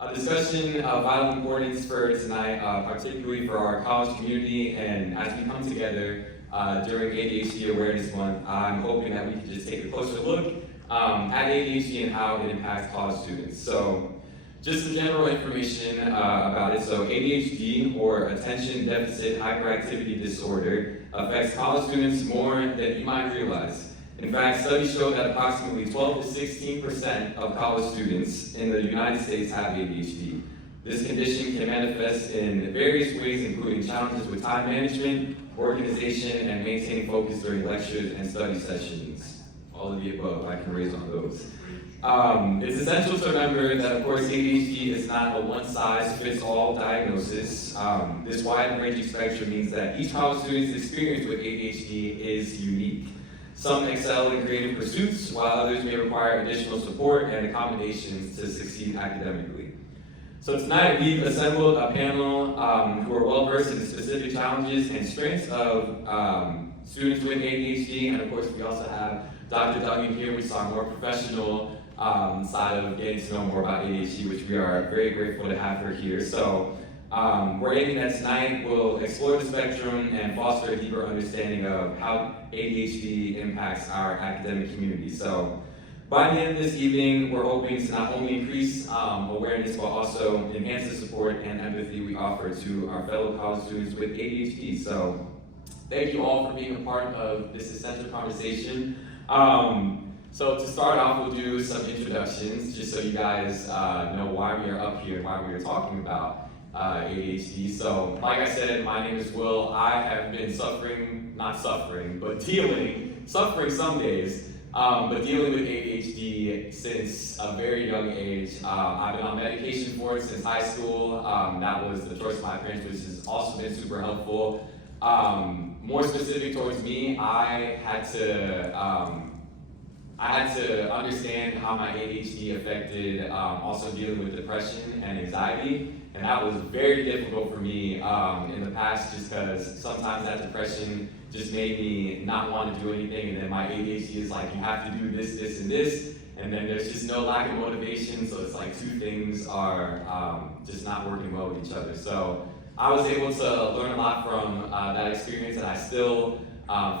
A discussion of vital importance for tonight, particularly for our college community, and as we come together during ADHD Awareness Month, I'm hoping that we can just take a closer look at ADHD and how it impacts college students. So, just some general information about it. So ADHD, or Attention Deficit Hyperactivity Disorder, affects college students more than you might realize. In fact, studies show that approximately 12 to 16% of college students in the United States have ADHD. This condition can manifest in various ways, including challenges with time management, organization, and maintaining focus during lectures and study sessions. All of the above, I can raise on those. It's essential to remember that, of course, ADHD is not a one-size-fits-all diagnosis. This wide-ranging spectrum means that each college student's experience with ADHD is unique. Some excel in creative pursuits, while others may require additional support and accommodations to succeed academically. So tonight, we've assembled a panel who are well-versed in the specific challenges and strengths of students with ADHD, and of course, we also have Dr. Duggan here, which is our more professional side of getting to know more about ADHD, which we are very grateful to have her here. So we're aiming that tonight we'll explore the spectrum and foster a deeper understanding of how ADHD impacts our academic community. So by the end of this evening, we're hoping to not only increase awareness, but also enhance the support and empathy we offer to our fellow college students with ADHD. So thank you all for being a part of this essential conversation. So to start off, we'll do some introductions, just so you guys know why we are up here and why we are talking about ADHD. So, like I said, my name is Will. I have been suffering some days, but dealing with ADHD since a very young age. I've been on medication for it since high school. That was the choice of my parents, which has also been super helpful. More specific towards me, I had to understand how my ADHD affected also dealing with depression and anxiety, and that was very difficult for me in the past, just because sometimes that depression just made me not want to do anything, and then my ADHD is like, you have to do this, this, and this, and then there's just no lack of motivation, so it's like two things are just not working well with each other. So I was able to learn a lot from that experience, and I still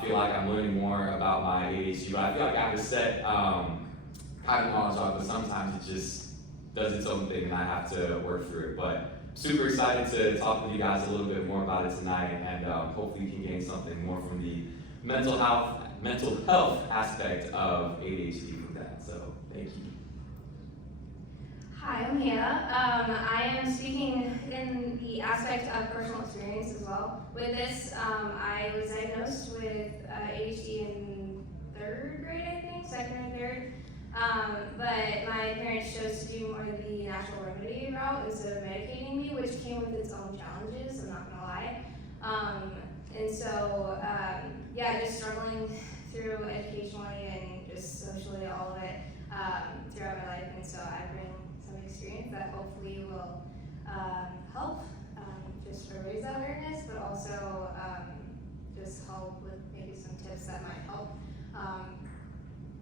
feel like I'm learning more about my ADHD, but I feel like I have a set kind of knowledge of it, but sometimes it just does its own thing and I have to work through it. But super excited to talk with you guys a little bit more about it tonight, and hopefully you can gain something more from the mental health aspect of ADHD from that. So thank you. Hi, I'm Hannah. I am speaking in the aspect of personal experience as well. With this, I was diagnosed with ADHD in third grade, I think, second or third. But my parents chose to do more of the natural remedy route instead of medicating me, which came with its own challenges, I'm not gonna lie. And so, yeah, just struggling through educationally and just socially, all of it throughout my life. And so I bring some experience that hopefully will help just to raise that awareness, but also just help with maybe some tips that might help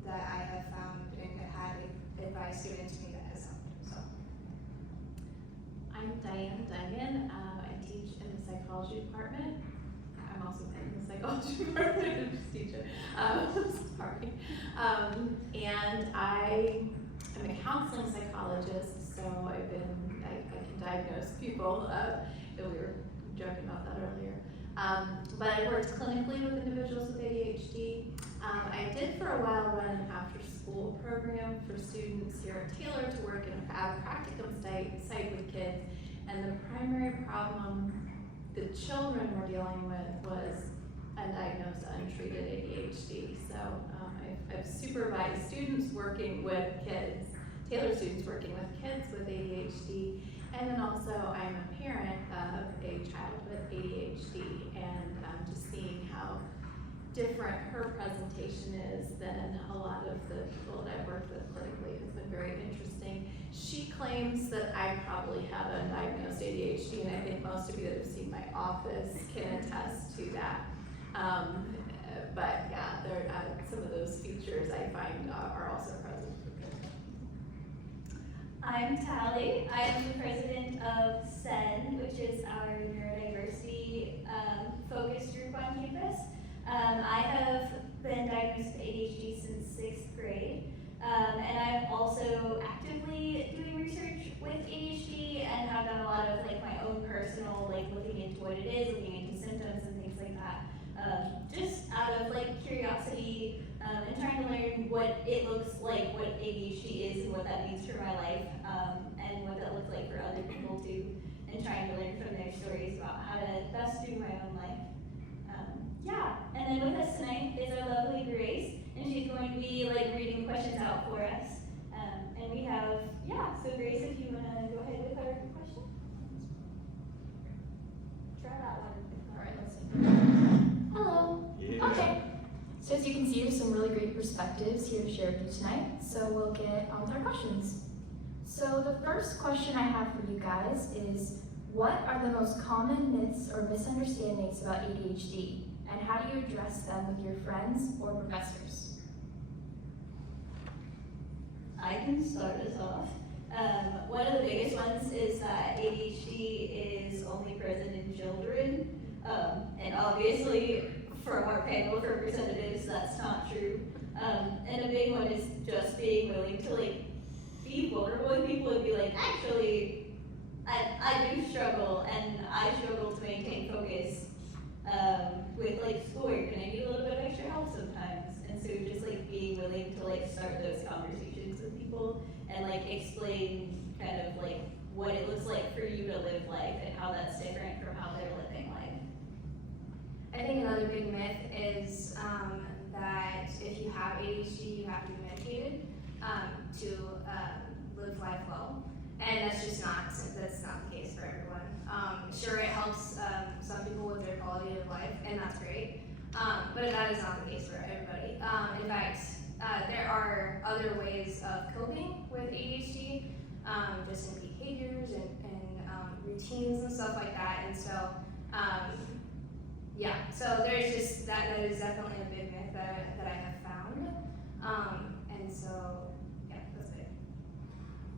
that I have found and had advice given to me that has helped. So, I'm Diane Duggan. I teach in the psychology department. I'm also in the psychology department. I just teach it. Sorry. And I am a counseling psychologist, so I can diagnose people. We were joking about that earlier. But I worked clinically with individuals with ADHD. I did for a while run an after-school program for students here at Taylor to work in a practicum site with kids. And the primary problem the children were dealing with was undiagnosed, untreated ADHD. So I've supervised students working with kids, Taylor students working with kids with ADHD, and then also I'm a parent of a child with ADHD, and just seeing how different her presentation is than a lot of the people that I've worked with clinically has been very interesting. She claims that I probably have undiagnosed ADHD, and I think most of you that have seen my office can attest to that. But yeah, some of those features I find are also present for kids. I'm Tally. I am the president of SEN, which is our neurodiversity focus group on campus. I have been diagnosed with ADHD since 6th grade, and I'm also actively doing research with ADHD and have done a lot of like my own personal looking into what it is, looking into symptoms and things like that. Just out of curiosity and trying to learn what it looks like, what ADHD is and what that means for my life, and what that looks like for other people too, and trying to learn from their stories about how to best do my own life. Yeah, and then with us tonight is our lovely Grace, and she's going to be reading questions out for us. And we have, so Grace, if you want to go ahead with our question. Try that one. All right, let's see. Hello. Yeah. Okay. So as you can see, there's some really great perspectives here to share with you tonight. So we'll get on with our questions. So the first question I have for you guys is, what are the most common myths or misunderstandings about ADHD? And how do you address them with your friends or professors? I can start us off. One of the biggest ones is that ADHD is only present in children. And obviously, from our panel of representatives, that's not true. And a big one is just being willing to be vulnerable with people and be actually, I do struggle, and I struggle to maintain focus with schoolwork, and I need a little bit of extra help sometimes. And so just being willing to start those conversations with people and explain kind of what it looks like for you to live life and how that's different from how they're living life. I think another big myth is that if you have ADHD, you have to be medicated to live life well, and that's not the case for everyone. Sure, it helps some people with their quality of life, and that's great, but that is not the case for everybody. In fact, there are other ways of coping with ADHD, just in behaviors and routines and stuff like that, and so so there's just that is definitely a big myth that I have found, and so that's it.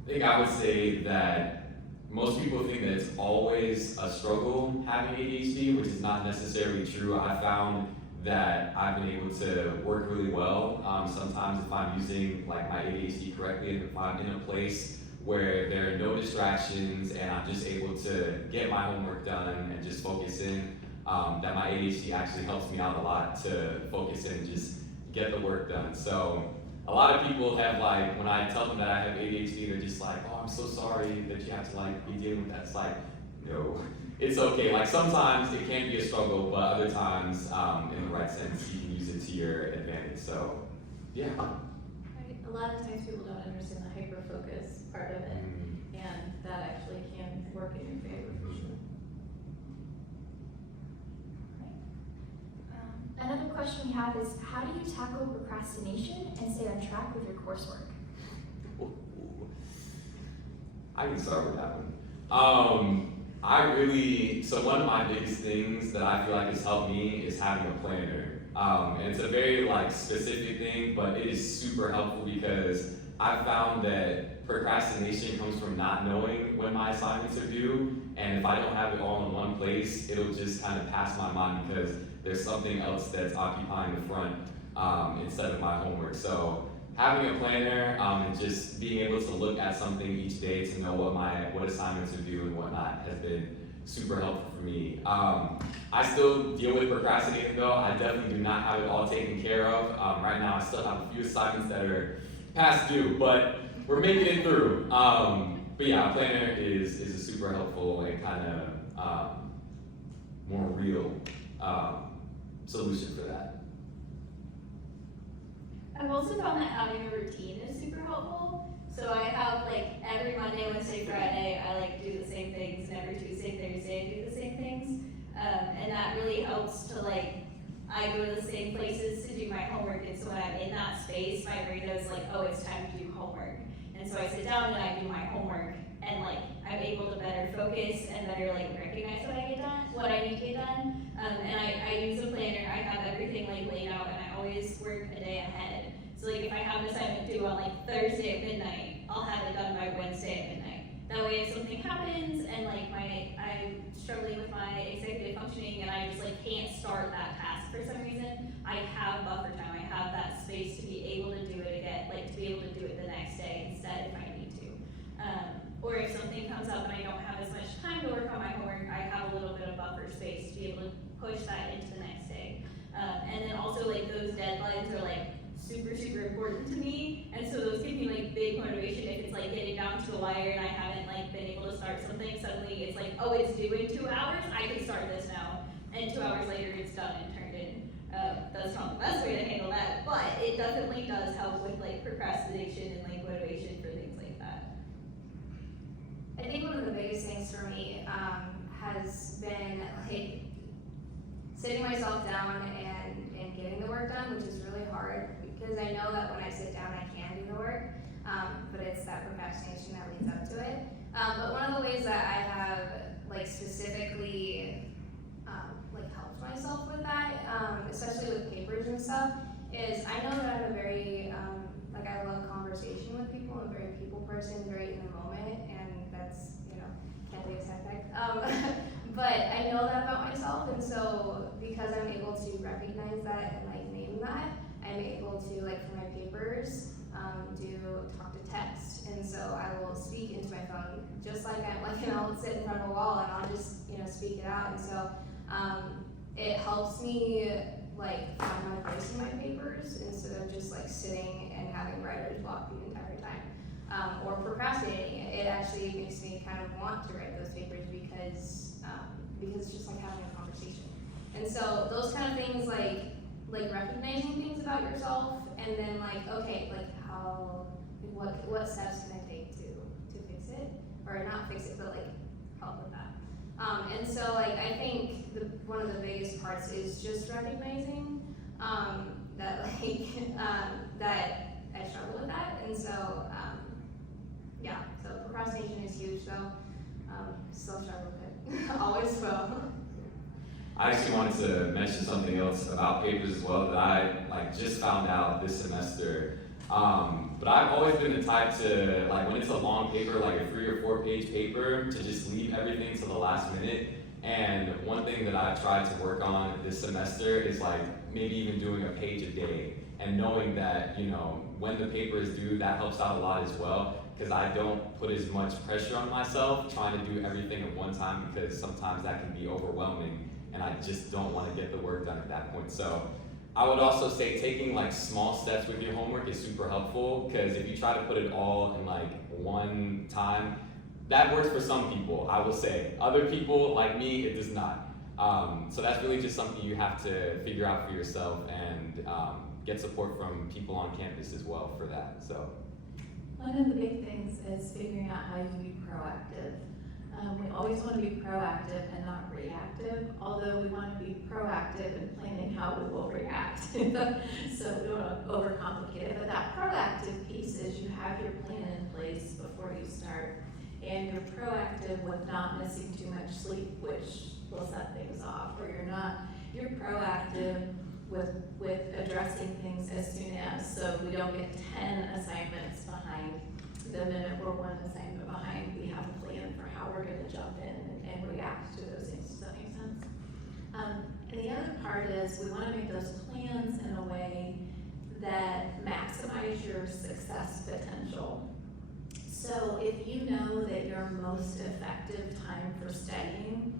I think I would say that most people think that it's always a struggle having ADHD, which is not necessarily true. I found that I've been able to work really well. Sometimes if I'm using my ADHD correctly, if I'm in a place where there are no distractions and I'm just able to get my homework done and just focus in, that my ADHD actually helps me out a lot to focus in and just get the work done. So a lot of people have when I tell them that I have ADHD, they're just oh, I'm so sorry that you have to be dealing with that. It's no, it's okay. Sometimes it can be a struggle, but other times, in the right sense, you can use it to your advantage. So, yeah. Right. A lot of times people don't understand the hyper-focus part of it, and that actually can work in your favor for sure. Another question we have is, how do you tackle procrastination and stay on track with your coursework? I can start with that one. So one of my biggest things that I feel has helped me is having a planner. And it's a very specific thing, but it is super helpful because I found that procrastination comes from not knowing when my assignments are due, and if I don't have it all in one place, it'll just kind of pass my mind because there's something else that's occupying the front instead of my homework. So having a planner and just being able to look at something each day to know what assignments are due and whatnot has been super helpful for me. I still deal with procrastinating though. I definitely do not have it all taken care of. Right now I still have a few assignments that are past due, but we're making it through. But yeah, a planner is a super helpful and kind of more real solution for that. I've also found that having a routine is super helpful. So I have every Monday, Wednesday, Friday, I do the same things, and every Tuesday, Thursday, I do the same things. And that really helps to I go to the same places to do my homework, and so when I'm in that space, my brain knows oh, it's time to do homework. And so I sit down and I do my homework, and I'm able to better focus and better recognize what I need to get done. And I use a planner. I have everything laid out, and I always work a day ahead. So if I have an assignment due on Thursday at midnight, I'll I'll have it done by Wednesday at midnight. That way if something happens and like I'm struggling with my executive functioning and I just like can't start that task for some reason, I have buffer time, I have that space to be able to do it again, like to be able to do it the next day instead if I need to. Or if something comes up and I don't have as much time to work on my homework, I have a little bit of buffer space to be able to push that into the next day. And then also like those deadlines are like super important to me, and so those give me like big motivation. If it's like getting down to the wire and I haven't like been able to start something, suddenly it's like, oh, it's due in 2 hours, I can start this now, and 2 hours later it's done and turned in. That's not the best way to handle that, but it definitely does help with like procrastination and like motivation for things like that. I think one of the biggest things for me has been like sitting myself down and getting the work done, which is really hard because I know that when I sit down I can do the work, but it's that procrastination that leads up to it. But one of the ways that I have like specifically like helped myself with that, especially with papers and stuff, is I know that I'm a very like I love conversation with people. I'm a very people person, very in the moment, and that's, you know, can't leave a side effect. But I know that about myself, and so because I'm able to recognize that and like name that, I'm able to, like for my papers, do talk to text, and so I will speak into my phone just like I'll sit in front of a wall and I'll just, you know, speak it out, and so it helps me like find my voice in my papers instead of just like sitting and having writer's block the entire time, or procrastinating. It actually makes me kind of want to write those papers because it's just like having a conversation. And so those kind of things, like recognizing things about yourself, and then like, okay, like how, what steps can I take to fix it, or not fix it, but like help with that. And so like I think one of the biggest parts is just recognizing that like that I struggle with that, and so yeah. So procrastination is huge, though. Still struggle with it. Always will. I actually wanted to mention something else about papers as well that I like just found out this semester. But I've always been the type to, like, when it's a long paper, like a 3 or 4 page paper, to just leave everything to the last minute. And one thing that I've tried to work on this semester is like maybe even doing a page a day, and knowing that, you know, when the paper is due, that helps out a lot as well, because I don't put as much pressure on myself trying to do everything at one time, because sometimes that can be overwhelming and I just don't want to get the work done at that point. So I would also say taking like small steps with your homework is super helpful, because if you try to put it all in like one time, that works for some people, I will say. Other people, like me, it does not. So that's really just something you have to figure out for yourself, and get support from people on campus as well for that. So one of the big things is figuring out how you be proactive. We always want to be proactive and not reactive, although we want to be proactive in planning how we will react. So we don't want to overcomplicate it, but that proactive piece is you have your plan in place before you start, and you're proactive with not missing too much sleep, which will set things off, or you're proactive with addressing things as soon as, so we don't get 10 assignments behind. The minute we're 1 assignment behind, we have a plan for how we're going to jump in and react to those things. Does that make sense? And the other part is we want to make those plans in a way that maximize your success potential. So if you know that your most effective time for studying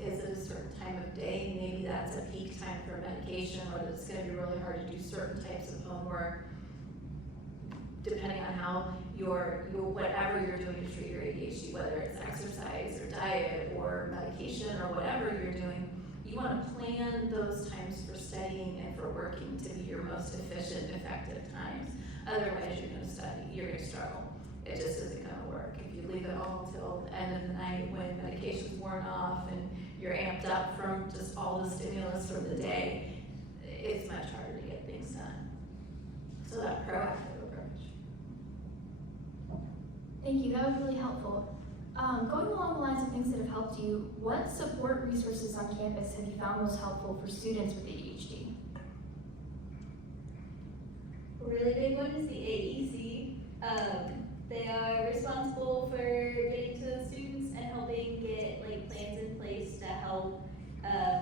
is at a certain time of day, maybe that's a peak time for medication, or that it's going to be really hard to do certain types of homework, depending on how your whatever you're doing to treat your ADHD, whether it's exercise or diet or medication or whatever you're doing, you want to plan those times for studying and for working to be your most efficient, effective times. Otherwise, you're going to struggle. It just isn't going to work. If you leave it all until the end of the night when medication's worn off and you're amped up from just all the stimulus from the day, it's much harder to get things done. So that proactive approach. Thank you, that was really helpful. Going along the lines of things that have helped you, what support resources on campus have you found most helpful for students with ADHD? A really big one is the AEC. They are responsible for getting to the students and helping get like plans in place to help,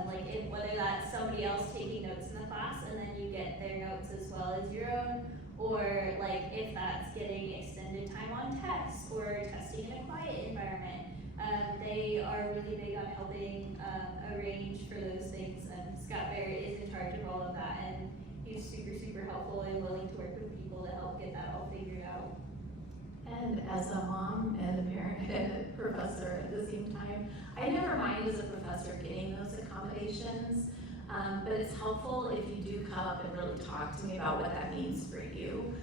like if, whether that's somebody else taking notes in the class and then you get their notes as well as your own, or like if that's getting extended time on tests or testing in a quiet environment. They are really big on helping arrange for those things, and Scott Barrett is in charge of all of that, and he's super, super helpful and willing to work with people to help get that all figured out. And as a mom and a parent and a professor at the same time, I never mind as a professor getting those accommodations, but it's helpful if you do come up and really talk to me about what that means for you,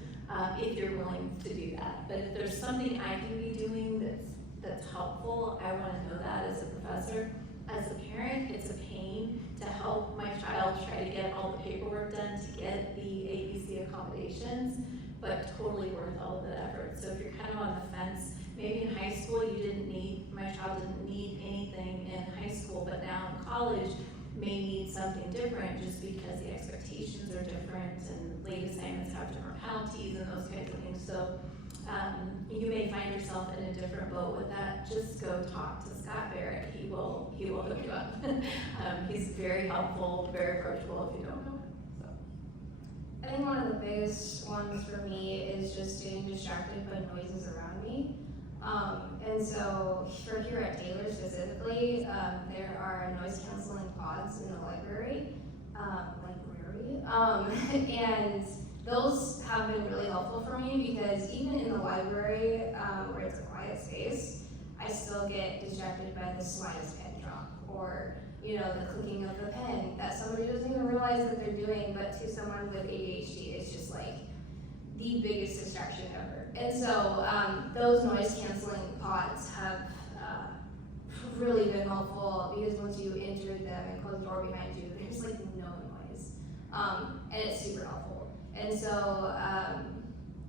if you're willing to do that. But if there's something I can be doing that's helpful, I want to know that as a professor. As a parent, it's a pain to help my child try to get all the paperwork done to get the ABC accommodations, but totally worth all of the effort. So if you're kind of on the fence, maybe in high school my child didn't need anything in high school, but now in college may need something different just because the expectations are different and late assignments have different penalties and those kinds of things. So you may find yourself in a different boat with that. Just go talk to Scott Barrett. He will hook you up. He's very helpful, very approachable if you don't know him. So. I think one of the biggest ones for me is just getting distracted by noises around me. And so for here at Taylor specifically, there are noise canceling pods in the library, and those have been really helpful for me because even in the library, where it's a quiet space, I still get distracted by the slightest pen drop or, you know, the clicking of the pen that somebody doesn't even realize that they're doing, but to someone with ADHD, it's just like the biggest distraction ever. And so those noise canceling pods have really been helpful because once you enter them and close the door behind you, there's like no noise, and it's super helpful. And so,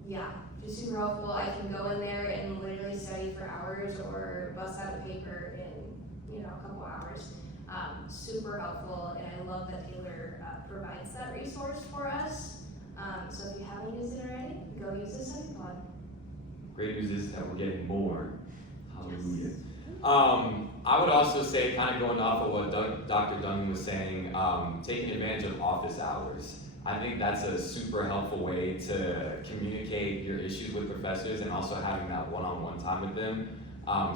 yeah, just super helpful. I can go in there and literally study for hours or bust out a paper in, you know, a couple hours. Super helpful, and I love that Taylor provides that resource for us. So if you haven't used it already, go use the study pod. Great news is that we're getting more. Hallelujah. I would also say, kind of going off of what Dr. Dunning was saying, taking advantage of office hours. I think that's a super helpful way to communicate your issues with professors and also having that one-on-one time with them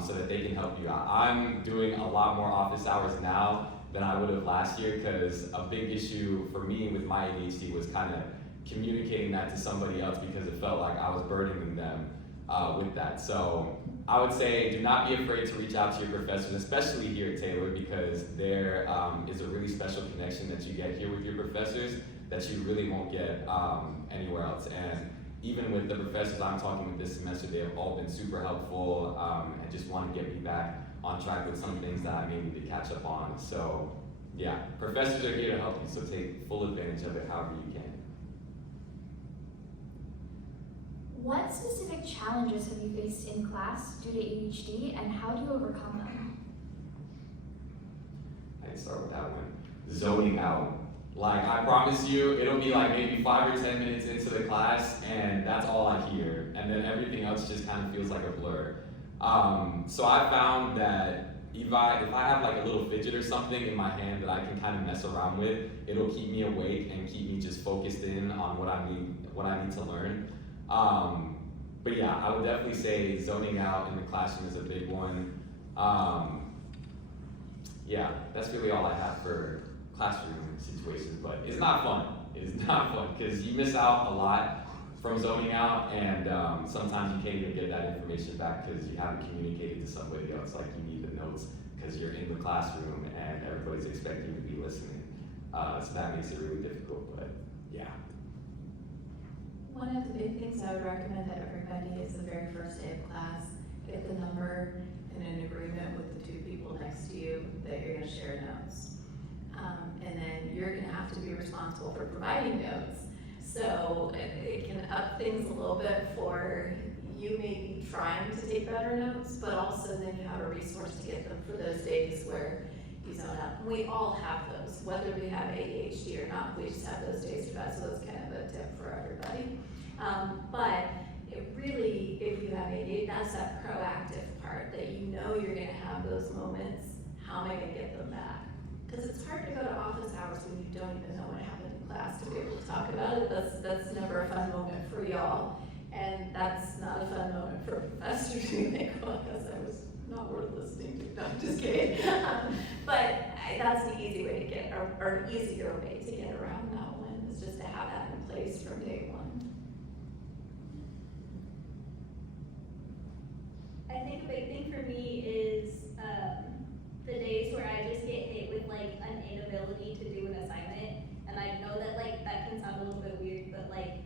so that they can help you out. I'm doing a lot more office hours now than I would have last year because a big issue for me with my ADHD was kind of communicating that to somebody else because it felt like I was burdening them with that. So I would say do not be afraid to reach out to your professors, especially here at Taylor, because there is a really special connection that you get here with your professors that you really won't get anywhere else. And even with the professors I'm talking with this semester, they have all been super helpful and just want to get me back on track with some things that I may need to catch up on. So yeah, professors are here to help you, so take full advantage of it however you can. What specific challenges have you faced in class due to ADHD, and how do you overcome them? I can start with that one. Zoning out. Like, I promise you, it'll be like maybe 5 or 10 minutes into the class, and that's all I hear. And then everything else just kind of feels like a blur. So I found that if I have like a little fidget or something in my hand that I can kind of mess around with, it'll keep me awake and keep me just focused in on what I need to learn. But yeah, I would definitely say zoning out in the classroom is a big one. Yeah, that's really all I have for classroom situations, but it's not fun. It is not fun because you miss out a lot from zoning out, and sometimes you can't even get that information back because you haven't communicated to somebody else like you need the notes because you're in the classroom and everybody's expecting you to be listening. So that makes it really difficult, but yeah. One of the big things I would recommend to everybody is the very first day of class, get the number and an agreement with the two people next to you that you're going to share notes. And then you're going to have to be responsible for providing notes. So it can up things a little bit for you maybe trying to take better notes, but also then you have a resource to get them for those days where you zone out. We all have those, whether we have ADHD or not, we just have those days for that, so that's kind of a tip for everybody. But it really, if you have made, that's that proactive part, that you know you're gonna have those moments, how am I gonna get them back? Because it's hard to go to office hours when you don't even know what happened in class to be able to talk about it. That's never a fun moment for y'all. And that's not a fun moment for professors who think, well, I guess I was not worth listening to. No, I'm just kidding. That's the easy way to get, or easier way to get around that one, is just to have that in place from day one. I think a big thing for me is the days where I just get hit with like an inability to do an assignment, and I know that like that can sound a little bit weird, but like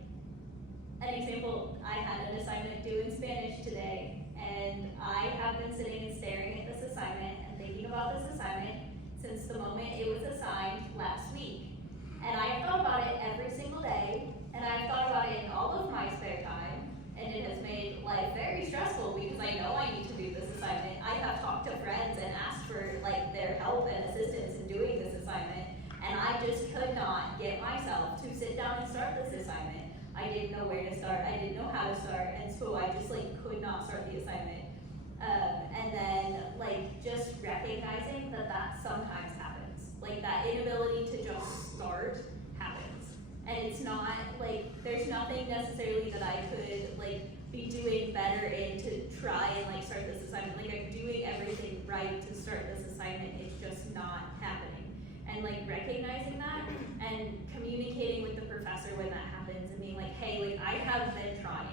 an example, I had an assignment due in Spanish today, and I have been sitting and staring at this assignment and thinking about this assignment since the moment it was assigned last week. And I've thought about it every single day, and I've thought about it in all of my spare time, and it has made life very stressful because I know I need to do this assignment. I have talked to friends and asked for like their help and assistance in doing this assignment, and I just could not get myself to sit down and start this assignment. I didn't know where to start, I didn't know how to start, and so I just like could not start the assignment. And then like just recognizing that that sometimes happens. Like that inability to just start happens. And it's not like, there's nothing necessarily that I could like be doing better in to try and like start this assignment. Like I'm doing everything right to start this assignment, it's just not happening. And like recognizing that and communicating with the professor when that happens and being like, hey, like I have been trying.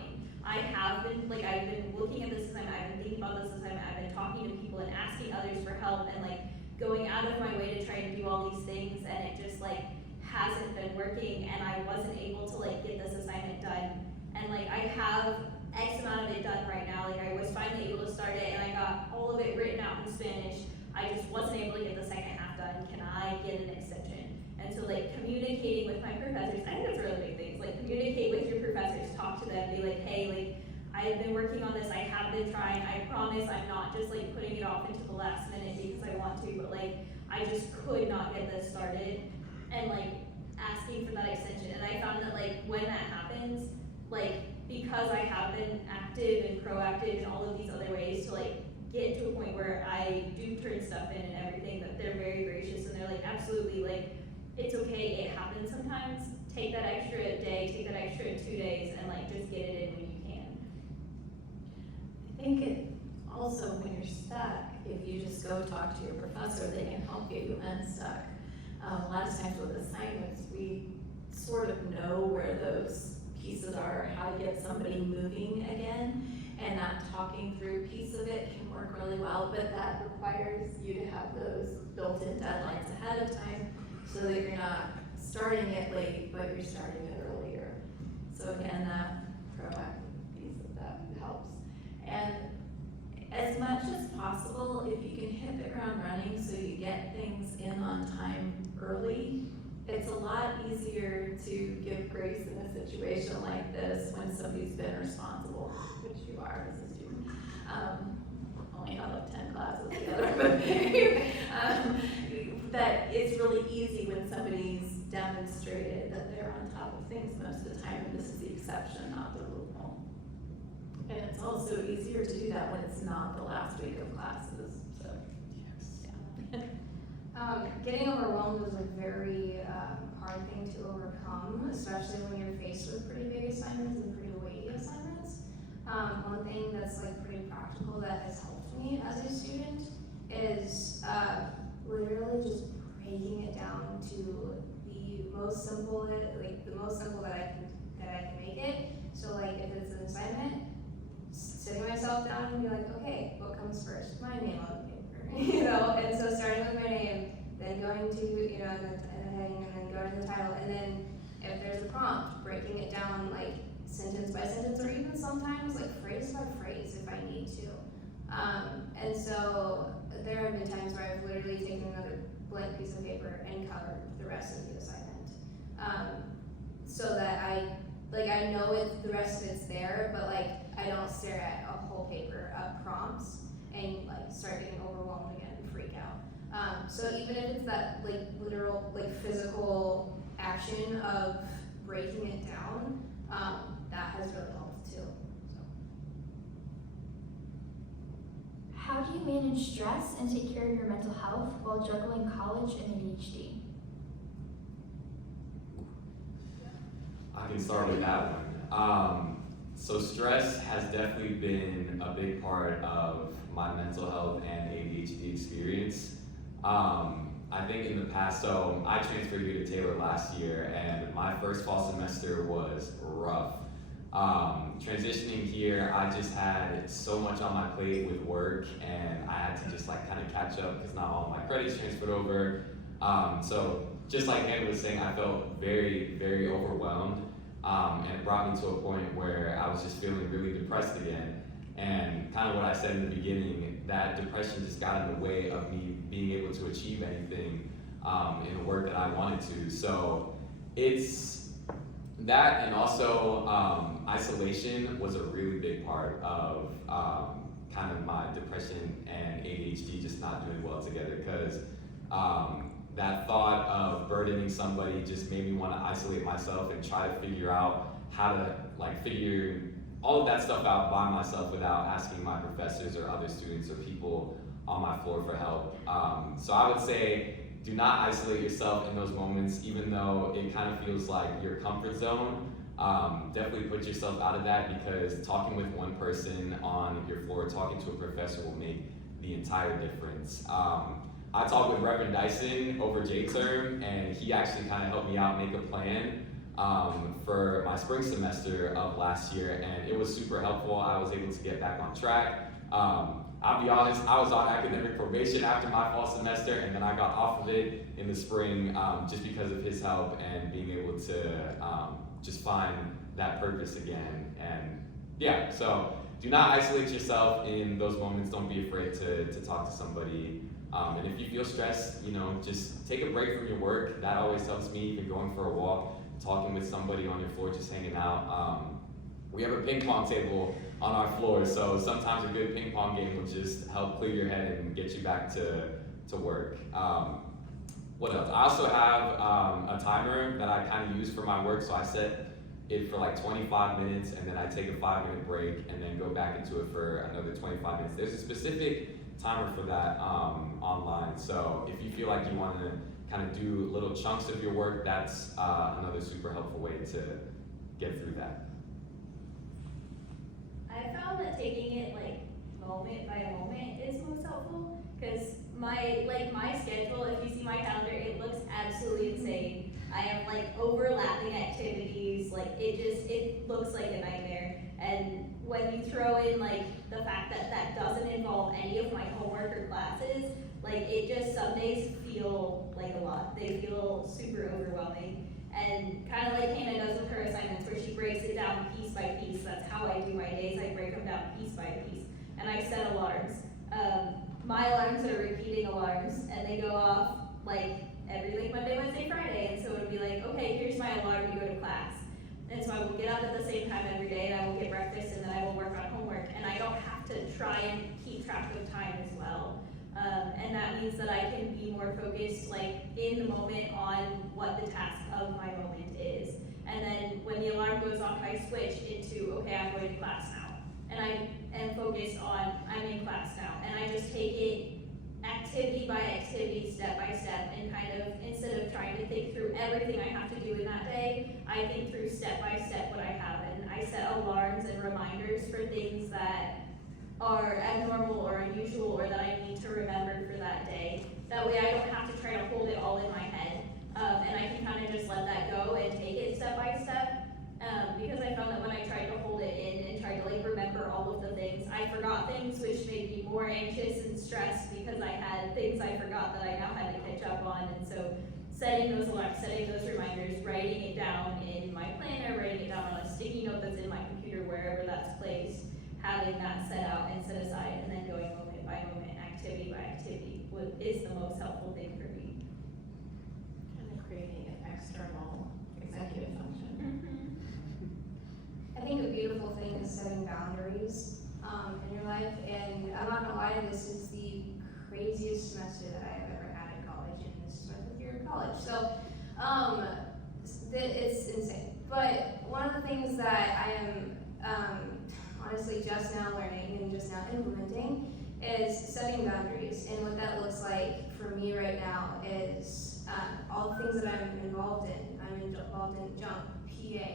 I've been looking at this assignment, I've been thinking about this assignment, I've been talking to people and asking others for help and like going out of my way to try and do all these things, and it just like hasn't been working, and I wasn't able to like get this assignment done. And like I have X amount of it done right now, like I was finally able to start it and I got all of it written out in Spanish. I just wasn't able to get the second half done. Can I get an extension? And so like communicating with my professors, I think that's a really big thing. Like communicate with your professors, talk to them, be like, hey, like I've been working on this, I have been trying, I promise I'm not just like putting it off into the last minute because I want to, but like I just could not get this started, and like asking for that extension. And I found that like when that happens, like because I have been active and proactive in all of these other ways to like get to a point where I do turn stuff in and everything, that they're very gracious and they're like, absolutely, like it's okay, it happens sometimes. Take that extra day, take that extra 2 days, and like just get it in when you can. I think it also, when you're stuck, if you just go talk to your professor, they can help get you unstuck. A lot of times with assignments, we sort of know where those pieces are, how to get somebody moving again, and that talking through piece of it can work really well, but that requires you to have those built-in deadlines ahead of time so that you're not starting it late, but you're starting it earlier. So again, that proactive piece of that helps. And as much as possible, if you can hit the ground running so you get things in on time early, it's a lot easier to give grace in a situation like this when somebody's been responsible, which you are as a student. Only have like 10 classes together, but that it's really easy when somebody's demonstrated that they're on top of things most of the time, and this is the exception, not the rule. And it's also easier to do that when it's not the last week of classes, so. Yes. Yeah. Getting overwhelmed is a very hard thing to overcome, especially when you're faced with pretty big assignments and pretty weighty assignments. One thing that's like pretty practical that has helped me as a student is literally just breaking it down to the most simple, like the most simple that I can make it. So like if it's an assignment, sitting myself down and be like, okay, what comes first? My name on the paper, you know. And so starting with my name, then going to the heading, and then going to the title, and then if there's a prompt, breaking it down like sentence by sentence, or even sometimes like phrase by phrase if I need to. And so there have been times where I've literally taken another blank piece of paper and covered the rest of the assignment, so that I know the rest of it's there, but like I don't stare at a whole paper of prompts and like start getting overwhelmed again and freak out. So even if it's that like literal like physical action of breaking it down, that has really helped too. So. do you manage stress and take care of your mental health while juggling college and ADHD? I can start with that one. So stress has definitely been a big part of my mental health and ADHD experience. I think in the past, so I transferred here to Taylor last year, and my first fall semester was rough. Transitioning here, I just had so much on my plate with work, and I had to just like kind of catch up because not all my credits transferred over. So just like Hannah was saying, I felt very, very overwhelmed, and it brought me to a point where I was just feeling really depressed again. And kind of what I said in the beginning, that depression just got in the way of me being able to achieve anything in the work that I wanted to. So it's that, and also isolation was a really big part of kind of my depression and ADHD just not doing well together, because that thought of burdening somebody just made me want to isolate myself and try to figure out how to like figure all of that stuff out by myself without asking my professors or other students or people on my floor for help. So I would say, do not isolate yourself in those moments, even though it kind of feels like your comfort zone. Definitely put yourself out of that, because talking with one person on your floor, talking to a professor will make the entire difference. I talked with Reverend Dyson over J-term, and he actually kind of helped me out make a plan for my spring semester of last year, and it was super helpful. I was able to get back on track. I'll be honest, I was on academic probation after my fall semester, and then I got off of it in the spring just because of his help and being able to just find that purpose again. And yeah, so do not isolate yourself in those moments. Don't be afraid to talk to somebody. And if you feel stressed, just take a break from your work. That always helps me. Even going for a walk, talking with somebody on your floor, just hanging out. We have a ping pong table on our floor, so sometimes a good ping pong game will just help clear your head and get you back to work. What else? I also have a timer that I kind of use for my work, so I set it for like 25 minutes, and then I take a 5-minute break and then go back into it for another 25 minutes. There's a specific timer for that online, so if you feel like you want to kind of do little chunks of your work, that's another super helpful way to get through that. I found that taking it like moment by moment is most helpful, because my schedule, if you see my calendar, it looks absolutely insane. I have like overlapping activities, like it looks like a nightmare. And when you throw in like the fact that that doesn't involve any of my homework or classes, like it just, some days feel like a lot. They feel super overwhelming. And kind of like Hannah does with her assignments, where she breaks it down piece by piece. That's how I do my days. I break them down piece by piece. And I set alarms. My alarms are repeating alarms, and they go off like every Monday, Wednesday, Friday. And so it would be like, okay, here's my alarm to go to class. And so I will get up at the same time every day, and I will get breakfast, and then I will work on homework. And I don't have to try and keep track of time as well. And that means that I can be more focused, like in the moment, on what the task of my moment is. And then when the alarm goes off, I switch into, okay, I'm going to class now. And I am focused on, I'm in class now. And I just take it activity by activity, step by step, and kind of, instead of trying to think through everything I have to do in that day, I think through step by step what I have. And I set alarms and reminders for things that are abnormal or unusual, or that I need to remember for that day. That way I don't have to try to hold it all in my head. And I can kind of just let that go and take it step by step. Because I found that when I tried to hold it in and tried to like remember all of the things, I forgot things, which made me more anxious and stressed, because I had things I forgot that I now had to catch up on. And so setting those alarms, setting those reminders, writing it down in my planner, writing it down on a sticky note that's in my computer, wherever that's placed, having that set out and set aside, and then going moment by moment, activity by activity, is the most helpful thing for me. Kind of creating an external executive function. I think a beautiful thing is setting boundaries in your life, and I'm not gonna lie, this is the craziest semester that I have ever had in college, and this is my 5th year in college, so it's insane. But one of the things that I am honestly just now learning and just now implementing is setting boundaries. And what that looks like for me right now is all the things that I'm involved in. I'm involved in jump, PA,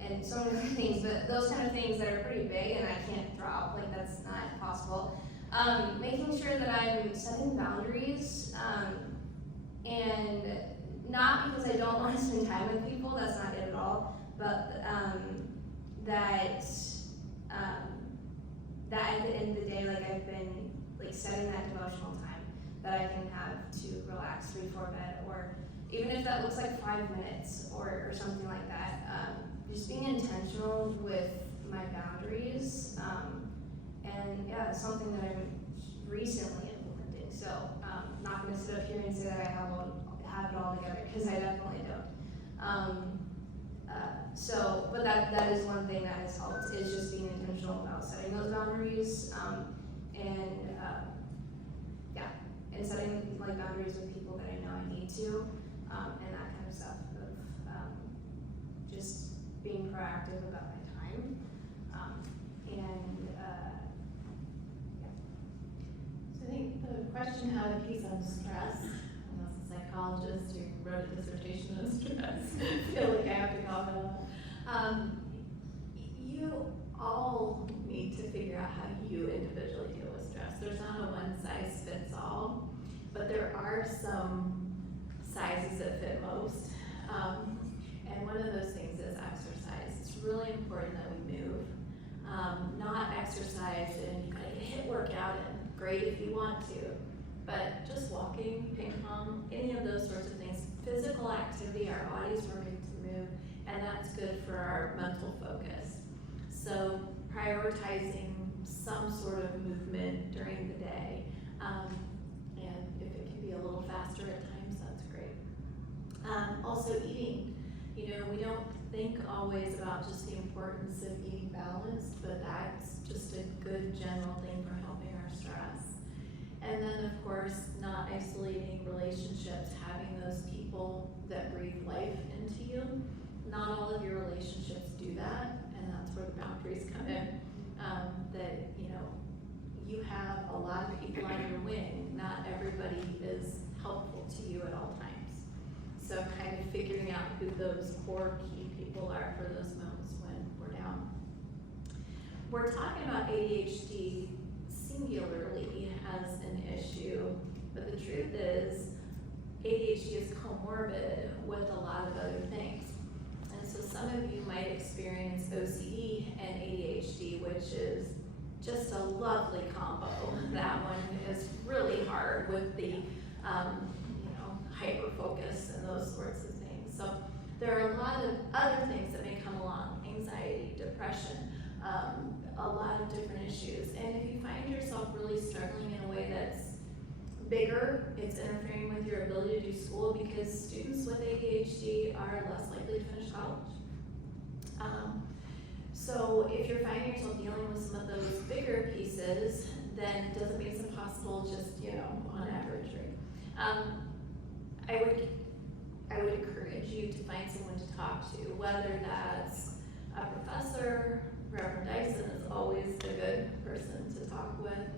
and so many other things, but those kind of things that are pretty big and I can't drop, like that's not possible. Making sure that I'm setting boundaries, and not because I don't want to spend time with people, that's not it at all, but that at the end of the day, like I've been like setting that devotional time that I can have to relax before bed, or even if that looks like 5 minutes or something like that. Just being intentional with my boundaries, and yeah, it's something that I'm recently implementing. So not going to sit up here and say that I have it all together, because I definitely don't. But that is one thing that has helped, is just being intentional about setting those boundaries, and setting like boundaries with people that I know I need to, and that kind of stuff of just being proactive about my time, So I think the question had a piece on stress, and as a psychologist who wrote a dissertation on stress, I feel like I have to comment on that. You all need to figure out how you individually deal with stress. There's not a one size fits all, but there are some sizes that fit most. And one of those things is exercise. It's really important that we move. Not exercise and you gotta get a HIIT workout in. Great if you want to, but just walking, ping pong, any of those sorts of things. Physical activity, our body's working to move, and that's good for our mental focus. So prioritizing some sort of movement during the day, and if it can be a little faster at times, that's great. Also eating, we don't think always about just the importance of eating balanced, but that's just a good general thing for helping our stress. And then of course, not isolating relationships, having those people that breathe life into you. Not all of your relationships do that, and that's where the boundaries come in. That you have a lot of people on your wing. Not everybody is helpful to you at all times. So kind of figuring out who those core key people are for those moments when we're down. We're talking about ADHD singularly as an issue, but the truth is ADHD is comorbid with a lot of other things. And so some of you might experience OCD and ADHD, which is just a lovely combo. That one is really hard with the hyper focus and those sorts of things. So there are a lot of other things that may come along: anxiety, depression, a lot of different issues. And if you find yourself really struggling in a way that's bigger, it's interfering with your ability to do school, because students with ADHD are less likely to finish college. So if you're finding yourself dealing with some of those bigger pieces, then it doesn't mean it's impossible, just, on average, right? I would encourage you to find someone to talk to, whether that's a professor. Reverend Dyson is always a good person to talk with,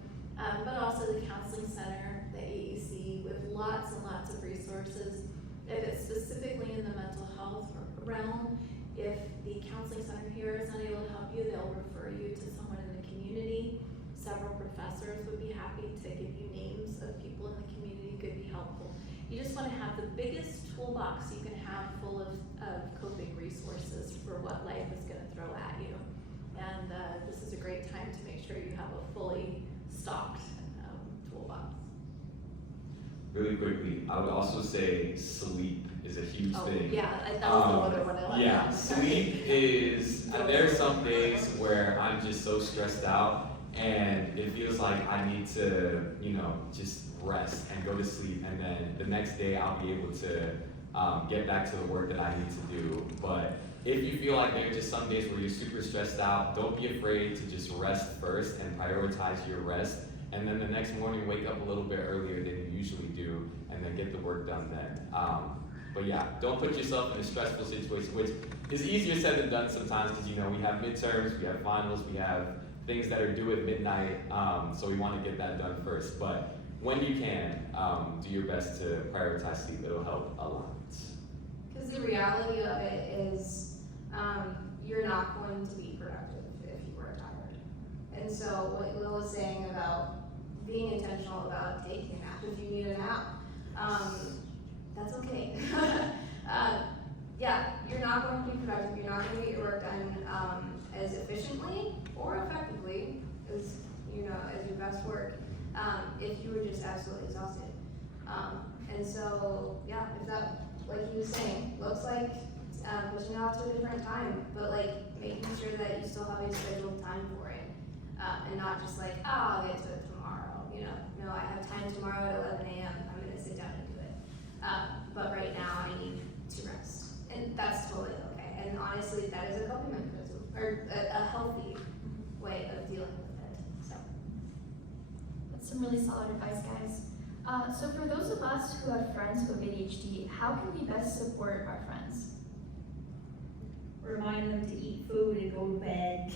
but also the counseling center, the AEC, with lots and lots of resources. If it's specifically in the mental health realm, if the counseling center here is unable to help you, they'll refer you to someone in the community. Several professors would be happy to give you names of people in the community who could be helpful. You just want to have the biggest toolbox you can have full of coping resources for what life is going to throw at you. And this is a great time to make sure you have a fully stocked toolbox. Really quickly, I would also say sleep is a huge thing. Yeah, that was the other one I liked. Yeah, sleep is, there are some days where I'm just so stressed out and it feels like I need to, just rest and go to sleep, and then the next day I'll be able to get back to the work that I need to do. But if you feel like there are just some days where you're super stressed out, don't be afraid to just rest first and prioritize your rest. And then the next morning, wake up a little bit earlier than you usually do, and then get the work done then. But yeah, don't put yourself in a stressful situation, which is easier said than done sometimes, because we have midterms, we have finals, we have things that are due at midnight, so we want to get that done first. But when you can, do your best to prioritize sleep. It'll help a lot. Because the reality of it is, you're not going to be productive if you are tired. And so what Lil was saying about being intentional about taking a nap if you need a nap, that's okay. Yeah, you're not going to be productive, you're not going to get your work done as efficiently or effectively as, as your best work, if you were just absolutely exhausted. And so, yeah, if that, like he was saying, looks like pushing it off to a different time, but like making sure that you still have a scheduled time for it, and not just like, oh, I'll get to it tomorrow. No, I have time tomorrow at 11 a.m. I'm gonna sit down and do it. But right now I need to rest, and that's totally okay. And honestly, that is a coping mechanism or a healthy way of dealing with it. So That's some really solid advice, guys. So for those of us who have friends who have ADHD, how can we best support our friends? Remind them to eat food and go to bed.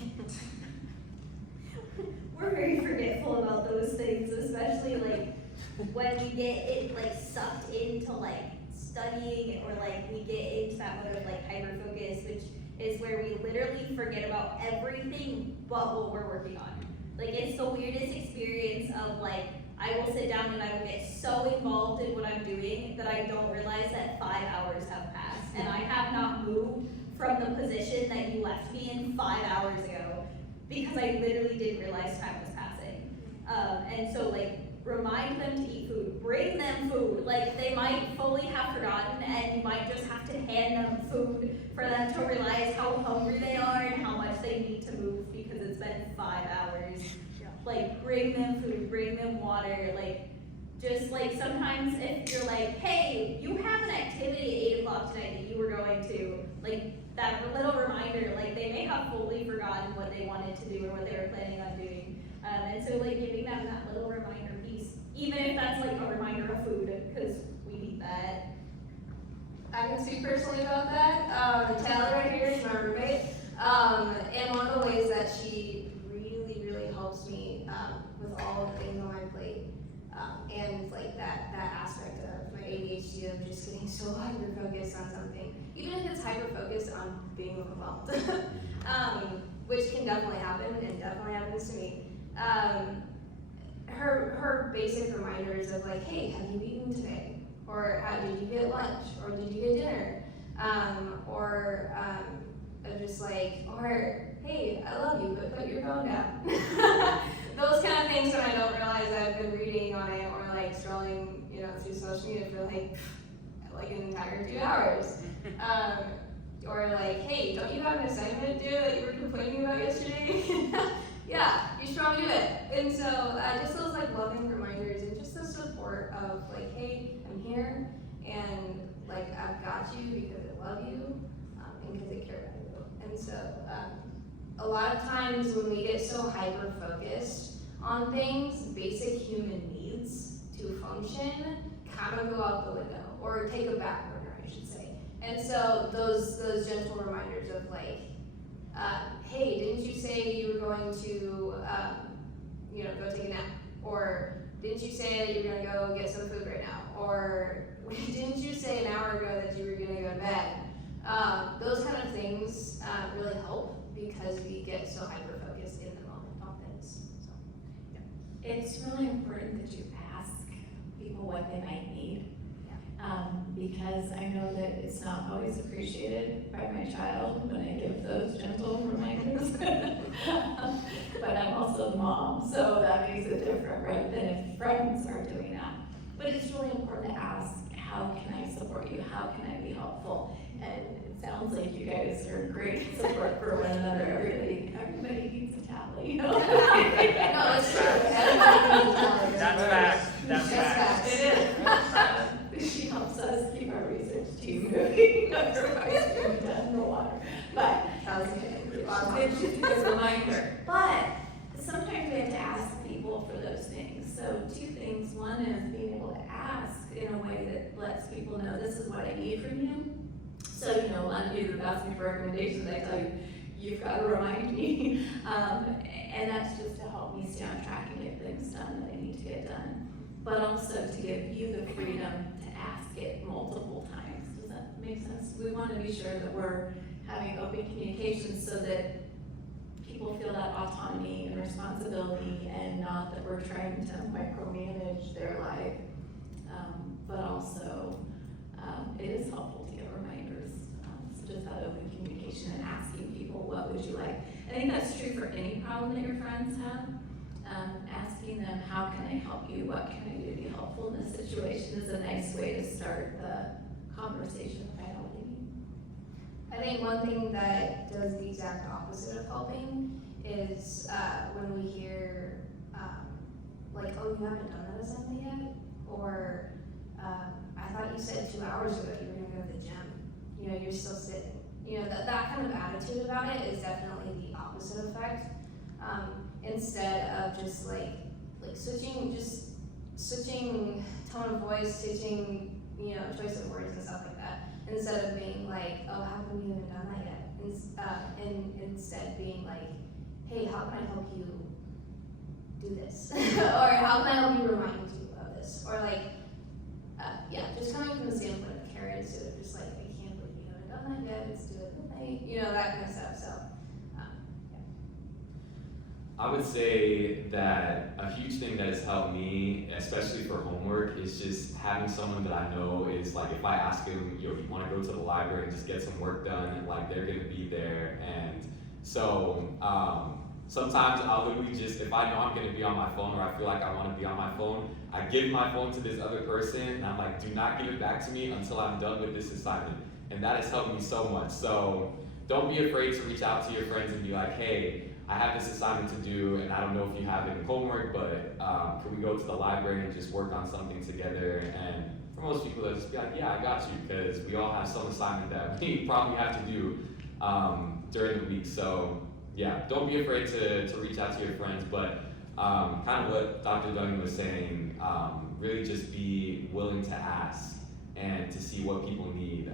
We're very forgetful about those things, especially like when we get it like sucked into like studying, or like we get into that mode of like hyper focus, which is where we literally forget about everything but what we're working on. Like it's the weirdest experience of like, I will sit down and I will get so involved in what I'm doing that I don't realize that 5 hours have passed, and I have not moved from the position that you left me in 5 hours ago, because I literally didn't realize time was passing. And so like, remind them to eat food, bring them food. Like they might fully have forgotten, and you might just have to hand them food for them to realize how hungry they are and how much they need to move, because it's been 5 hours. Like bring them food, bring them water, like just like sometimes if you're like, hey, you have an activity at 8 o'clock tonight that you were going to, like that little reminder, like they may have fully forgotten what they wanted to do or what they were planning on doing. And so like giving them that little reminder piece, even if that's like a reminder of food, because we need that. I can speak personally about that. Taylor right here is my roommate, and one of the ways that she really helps me with all the things on my plate, and like that aspect of my ADHD of just getting so hyper focused on something, even if it's hyper focused on being overwhelmed, which can definitely happen and definitely happens to me. Her basic reminders of like, hey, have you eaten today? Or how did you get lunch? Or did you get dinner? Or just like, or hey, I love you, but put your phone down. Those kind of things when I don't realize I've been reading on it or like scrolling, through social media for like an entire 2 hours. Or like, hey, don't you have an assignment due that you were complaining about yesterday? Yeah, you should probably do it. And so just those like loving reminders and just the support of like, hey, I'm here and like I've got you because I love you and because I care about you. And so a lot of times when we get so hyper focused on things, basic human needs to function kind of go out the window or take a back burner, I should say. And so those gentle reminders of like, hey, didn't you say you were going to, go take a nap? Or didn't you say that you were going to go get some food right now? Or didn't you say an hour ago that you were going to go to bed? Those kind of things really help because we get so hyper-focused in the moment on things. So, yeah. It's really important that you ask people what they might need. Because I know that it's not always appreciated by my child when I give those gentle reminders. But I'm also the mom, so that makes it different, right, than if friends are doing that. But it's really important to ask, how can I support you? How can I be helpful? And it sounds like you guys are great support for one another. Everybody needs a tally. No, it's true. Everybody needs a tally. That's fact. That's fact. It is. She helps us keep our research team moving. Otherwise, we're done for water. But it's just a good reminder. But sometimes we have to ask people for those things. So 2 things. One is being able to ask in a way that lets people know this is what I need from you. So, a lot of you have asked me for recommendations. I tell you, you've got to remind me. And that's just to help me stay on track and get things done that I need to get done. But also to give you the freedom to ask it multiple times. Does that make sense? We want to be sure that we're having open communication so that people feel that autonomy and responsibility, and not that we're trying to micromanage their life. But also, it is helpful to get reminders. So just that open communication and asking people, what would you like? I think that's true for any problem that your friends have. Asking them, how can I help you? What can I do to be helpful in this situation is a nice way to start the conversation by helping. I think one thing that does the exact opposite of helping is when we hear like, oh, you haven't done that assembly yet, or I thought you said 2 hours ago you were gonna go to the gym. You know, you're still sitting. You know, that kind of attitude about it is definitely the opposite effect. Instead of just like switching tone of voice, switching, you know, choice of words and stuff like that. Instead of being like, oh, how come you haven't done that yet? And instead being like, hey, how can I help you do this? Or how can I help you remind you of this? Or like, just coming from the standpoint of carrot instead of just like, I can't believe you haven't done that yet, let's do it tonight, you know, that kind of stuff. So, I would say that a huge thing that has helped me, especially for homework, is just having someone that I know is like, if I ask them, you know, you want to go to the library and just get some work done, like they're going to be there. And so sometimes I'll literally just, if I know I'm going to be on my phone or I feel like I want to be on my phone, I give my phone to this other person and I'm like, do not give it back to me until I'm done with this assignment. And that has helped me so much. So don't be afraid to reach out to your friends and be like, hey, I have this assignment to do, and I don't know if you have any homework, but can we go to the library and just work on something together? And for most people, they'll just be like, yeah, I got you, because we all have some assignment that we probably have to do during the week. So yeah, don't be afraid to reach out to your friends, but kind of what Dr. Dunning was saying, really just be willing to ask and to see what people need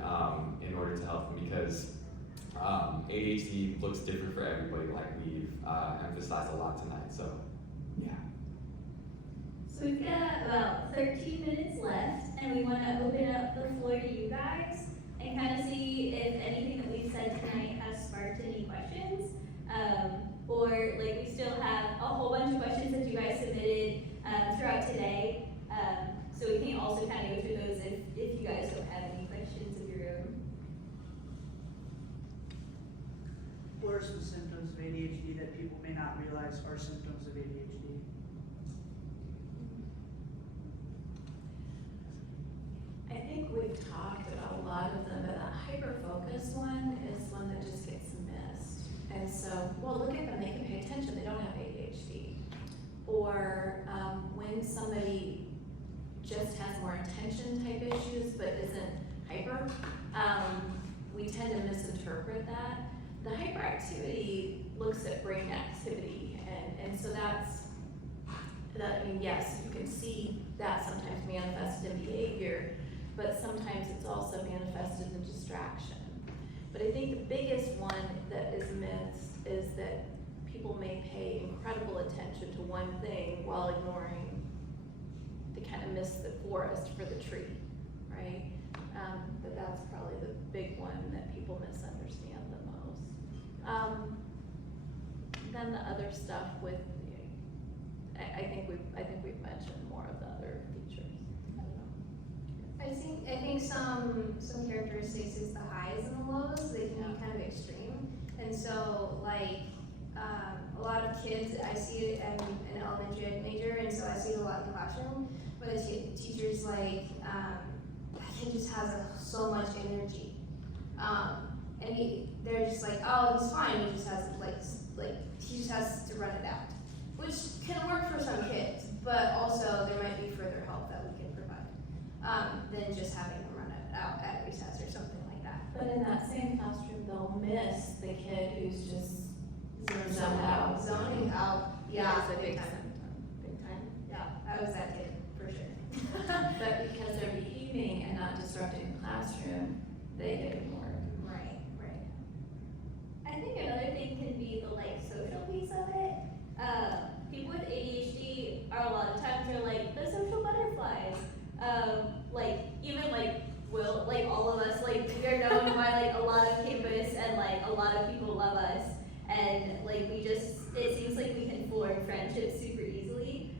in order to help them, because ADHD looks different for everybody, like we've emphasized a lot tonight, so yeah. So we've got about 13 minutes left, and we want to open up the floor to you guys and kind of see if anything that we've said tonight has sparked any questions. Or like, we still have a whole bunch of questions that you guys submitted throughout today. So we can also kind of go through those if you guys don't have any questions of your own. What are some symptoms of ADHD that people may not realize are symptoms of ADHD? I think we've talked about a lot of them, but that hyper-focus one is one that just gets missed. And so, well, look at them, they can pay attention, they don't have ADHD. Or when somebody just has more attention type issues but isn't hyper, we tend to misinterpret that. The hyperactivity looks at brain activity, and so that's, I mean, yes, you can see that sometimes manifested in behavior, but sometimes it's also manifested in distraction. But I think the biggest one that is missed is that people may pay incredible attention to one thing while ignoring, they kind of miss the forest for the tree, right? But that's probably the big one that people misunderstand the most. Then the other stuff with, I think we've mentioned more of the other features. I don't know. I think some characteristics is the highs and the lows. They can be kind of extreme, and so like a lot of kids, I see it. I'm an elementary ed major, and so I see it a lot in the classroom. But the teachers like that kid just has so much energy, and they're just like, oh, he's fine. He just has he just has to run it out, which can work for some kids, but also there might be further help that we can provide than just having them run it out at recess or something like that. But in that same classroom, they'll miss the kid who's just zoning out. Yeah, That's a big time. symptom, big time. Yeah, I was that kid for sure. But because they're behaving and not disrupting the classroom, they get ignored. Right. I think another thing can be the like social piece like it seems like we can form friendships super easily,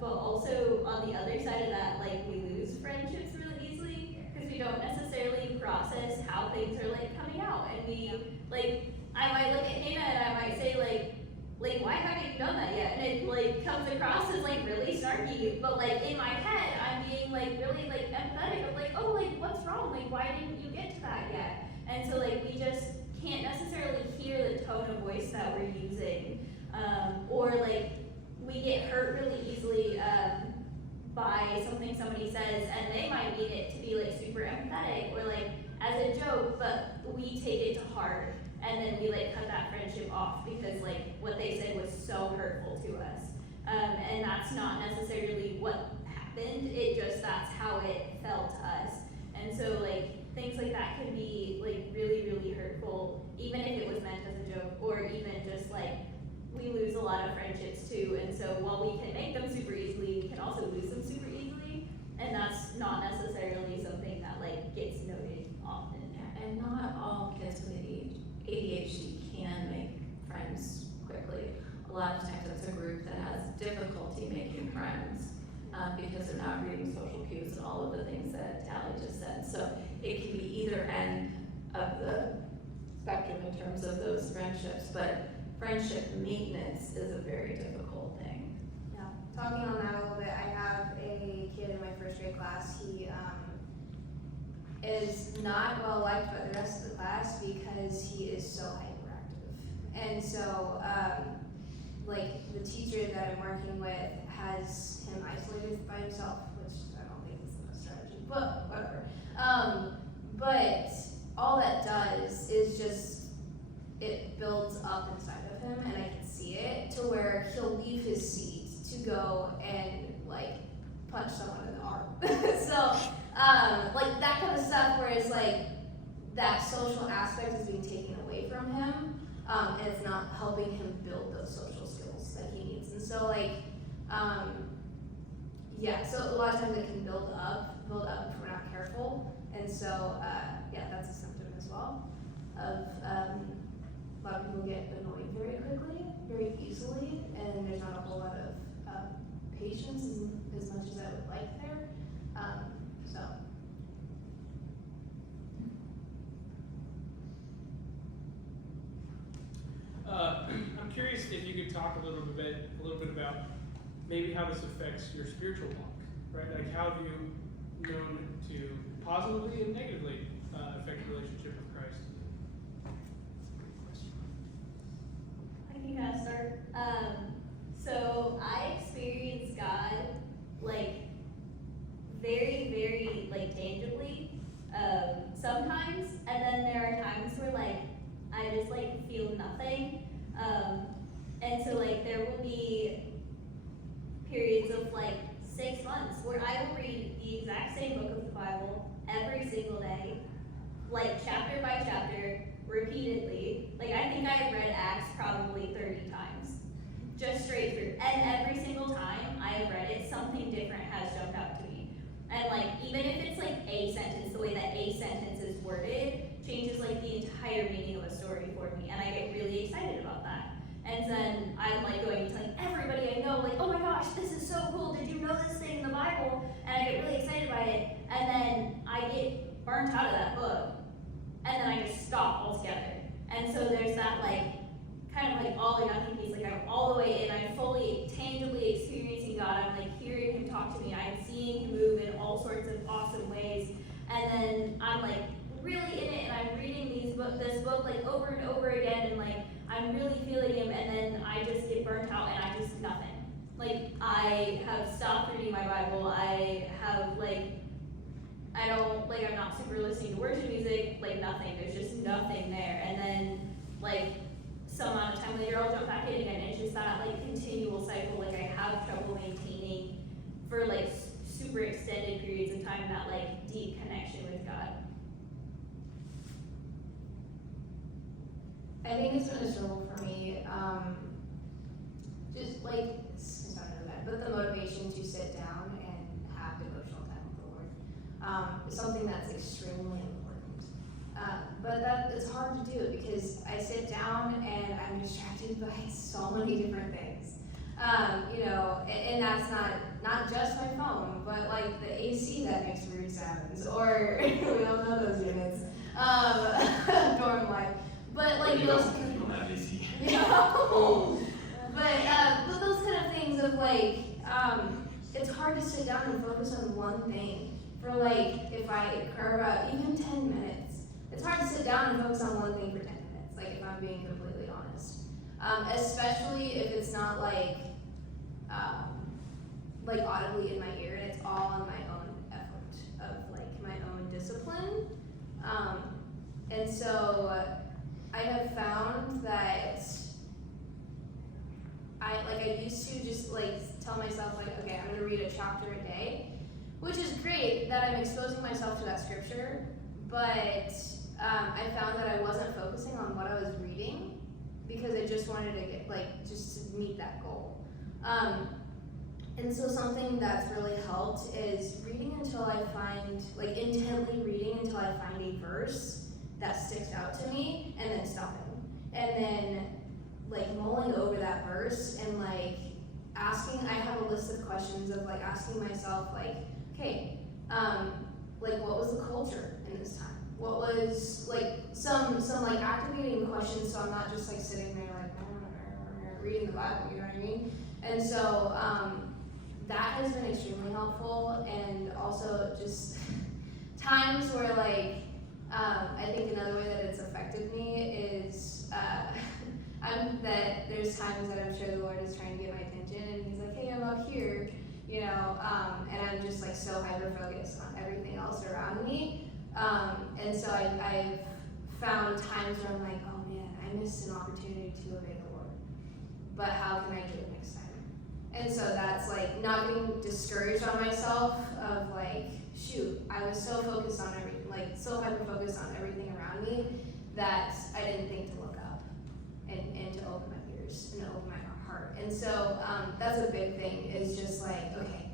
but also on the other side of that, like we lose friendships really easily because we don't necessarily process how things are like coming out, and we like I might look at Hannah and I might say like why haven't you done that yet? And it like comes across as like really snarky, but like in my head I'm being like really like empathetic of like, oh, like what's wrong? Like why didn't you get to that yet? And so like we just can't necessarily hear the tone of voice that we're using, or like we get hurt really easily by something somebody says, and they might mean it to be like super empathetic or like as a joke, but we take it to heart, and then we like cut that friendship off because like what they said was so hurtful to us, and that's not necessarily what happened. It just that's how it felt to us, and so like things like that can be like really, really hurtful, even if it was meant as a joke, or even just like we lose a lot of friendships too. And so while we can make them super easily, we can also lose them super easily, and that's not necessarily something that like gets noted often. And not all kids with ADHD can make friends quickly. A lot of times it's a group that has difficulty making friends because they're not reading social cues and all of the things that Tally just said. So it can be either end of the spectrum in terms of those friendships, but friendship maintenance is a very difficult thing. Yeah, talking on that a little bit, I have a kid in my first grade class. He is not well liked by the rest of the class because he is so hyperactive. And so, like the teacher that I'm working with has him isolated by himself, which I don't think is the best strategy, but whatever. But all that does is just, it builds up inside of him, and I can see it, to where he'll leave his seat to go and like punch someone in the arm. So, like that kind of stuff where it's like that social aspect is being taken away from him, and it's not helping him build those social skills that he needs. And so like, yeah, so a lot of times it can build up if we're not careful. And so, yeah, that's a symptom as well of a lot of people get annoyed very quickly, very easily, and there's not a whole lot of patience as much as I would like there. So. I'm curious if you could talk a little bit about maybe how this affects your spiritual walk, right? Like how have you known to positively and negatively affect your relationship with Christ? I can kind of start. So I experience God like very, very like tangibly sometimes, and then there are times where like I just like feel nothing, and so like there will be periods of like 6 months where I will read the exact same book of the Bible every single day, like chapter by chapter, repeatedly. Like I think I have read Acts probably 30 times, just straight through. And every single time I have read it, something different has jumped out to me. And like even if it's like a sentence, the way that a sentence is worded changes like the entire meaning of a story for me, and I get really excited about that. And then I'm like going and telling everybody I know, like, oh my gosh, this is so cool, did you know this thing in the Bible? And I get really excited by it, and then I get burnt out of that book, and then I just stop altogether. And so there's that like, kind of like all or nothing piece, like I'm all the way in, I'm fully, tangibly experiencing God, I'm like hearing Him talk to me, I'm seeing Him move in all sorts of awesome ways, and then I'm like really in it, and I'm reading this book like over and over again, and like I'm really feeling Him, and then I just get burnt out and I just nothing. Like I have stopped reading my Bible, I have like, I don't, like I'm not super listening to worship music, like nothing, there's just nothing there. And then like some amount of time later I'll jump back in again, and it's just that like continual cycle, like I have trouble maintaining for like super extended periods of time that like deep connection with God. I think it's been a struggle for me, just like, it's not really bad, but the motivation to sit down and have devotional time with the Lord is something that's extremely important. but that it's hard to do because I sit down and I'm distracted by so many different things. And that's not just my phone, but like the AC that makes weird sounds, or we all know those units. Dorm life, but like You those. don't have AC. But those kind of things of like, it's hard to sit down and focus on one thing for like, if I carve out even 10 minutes. It's hard to sit down and focus on one thing for 10 minutes, like if I'm being completely honest. Especially if it's not like audibly in my ear and it's all on my own effort of like my own discipline. And so I have found that I used to just like tell myself like, okay, I'm gonna read a chapter a day, which is great that I'm exposing myself to that scripture, but I found that I wasn't focusing on what I was reading because I just wanted to get just to meet that goal. And so something that's really helped is reading until I find, intently reading until I find a verse that sticks out to me, and then stopping. And then, mulling over that verse and, asking, I have a list of questions of, asking myself, okay, what was the culture in this time? What was, some activating questions so I'm not just, sitting there, reading the Bible, you know what I mean? And so, that has been extremely helpful, and also just times where I think another way that it's affected me is that there's times that I'm sure the Lord is trying to get my attention, and He's like, hey, I'm up here, and I'm just so hyper focused on everything else around me, and so I've found times where I'm like, oh man, I missed an opportunity to obey the Lord, but how can I do it next time? And so that's not getting discouraged on myself of shoot, I was so focused on everything, so hyper focused on everything around me that I didn't think to look up and to open my ears and to open my heart. And so that's a big thing is just okay,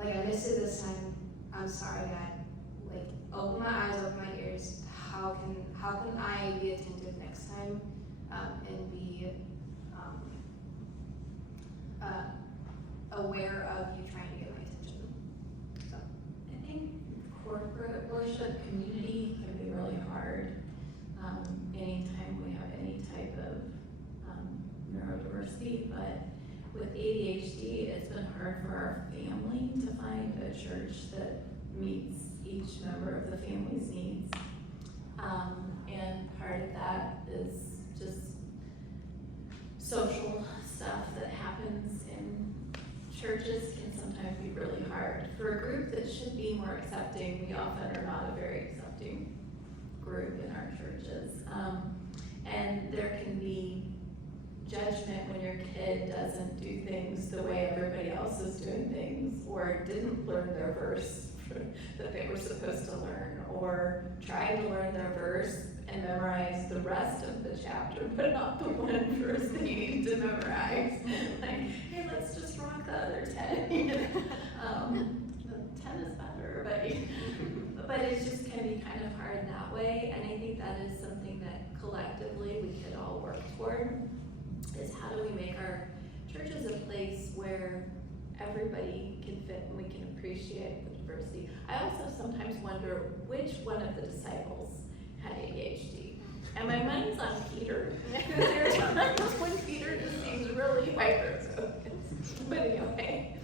I missed it this time. I'm sorry, God. Open my eyes, open my ears. How can I be attentive next time and be aware of you trying to get my attention. So I think corporate worship community can be really hard. Anytime we have any type of neurodiversity, but with ADHD, it's been hard for our family to find a church that meets each member of the family's needs. And part of that is just social stuff that happens in churches can sometimes be really hard. For a group that should be more accepting, we often are not a very accepting group in our churches. And there can be judgment when your kid doesn't do things the way everybody else is doing things, or didn't learn their verse that they were supposed to learn, or tried to learn their verse and memorize the rest of the chapter, but not the one verse they need to memorize. Hey, let's just rock the other 10. The 10 is better, but it just can be kind of hard that way, and I think that is something that collectively we could all work toward, is how do we make our churches a place where everybody can fit and we can appreciate the diversity. I also sometimes wonder which one of the disciples had ADHD. And my mind's on Peter. There are times when Peter just seems really hyper-focused. But anyway.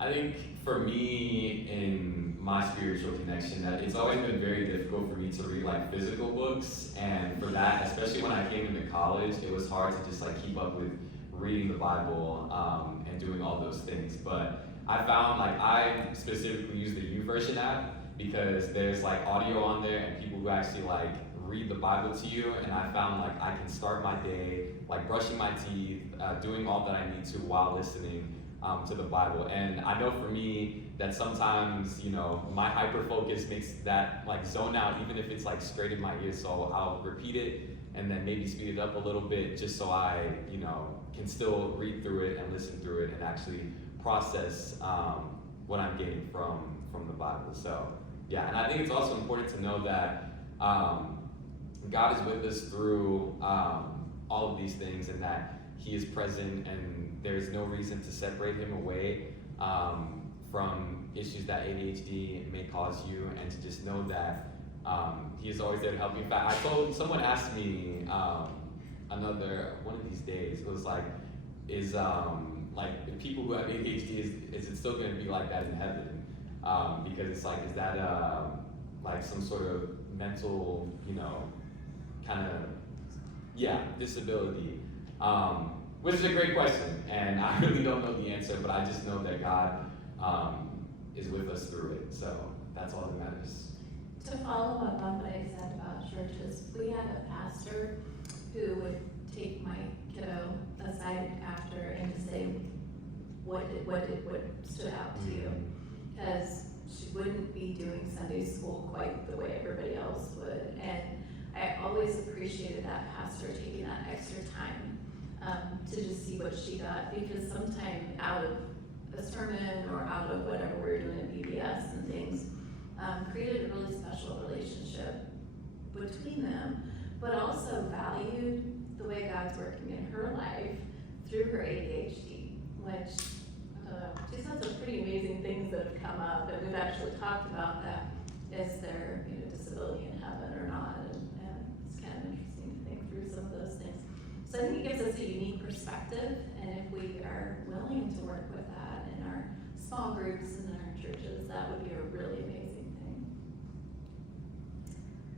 I think for me, in my spiritual connection, that it's always been very difficult for me to read physical books, and for that, especially when I came into college, it was hard to just keep up with reading the Bible and doing all those things. But I found I specifically use the YouVersion app because there's audio on there and people who actually read the Bible to you, and I found I can start my day brushing my teeth, doing all that I need to while listening to the Bible. And I know for me that sometimes, my hyper focus makes that zone out, even if it's straight in my ears. So I'll repeat it and then maybe speed it up a little bit just so I, can still read through it and listen through it and actually process what I'm getting from the Bible. So yeah, and I think it's also important to know that God is with us through all of these things, and that He is present, and there's no reason to separate Him away from issues that ADHD may cause you, and to just know that He is always there to help you. In fact, someone asked me one of these days, it was like, is like the people who have ADHD, is it still going to be like that in heaven? Because it's like, is that like some sort of mental, kind of, disability? Which is a great question, and I really don't know the answer, but I just know that God is with us through it, so that's all that matters. To follow up on what I said about churches, we had a pastor who would take my kiddo aside after and to say, what stood out to you? Because she wouldn't be doing Sunday school quite the way everybody else would. And I always appreciated that pastor taking that extra time to just see what she got, because sometimes out of a sermon or out of whatever we were doing at BBS and things, created a really special relationship between them, but also valued the way God's working in her life through her ADHD, which, she's had some pretty amazing things that have come up, and we've actually talked about that. Is there, disability in heaven or not? And it's kind of interesting to think through some of those things. So I think it gives us a unique perspective, and if we are willing to work with that in our small groups and in our churches, that would be a really amazing thing.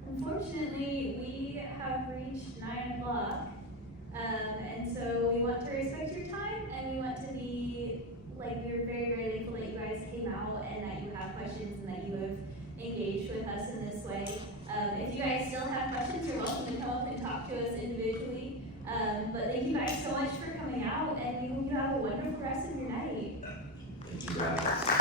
Unfortunately, we have reached 9 o'clock, and so we want to respect your time, and we want to be, we're very, very thankful that you guys came out and that you have questions and that you have engaged with us in this way. If you guys still have questions, you're welcome to come up and talk to us individually. But thank you guys so much for coming out, and we hope you have a wonderful rest of your night. Thank you, guys.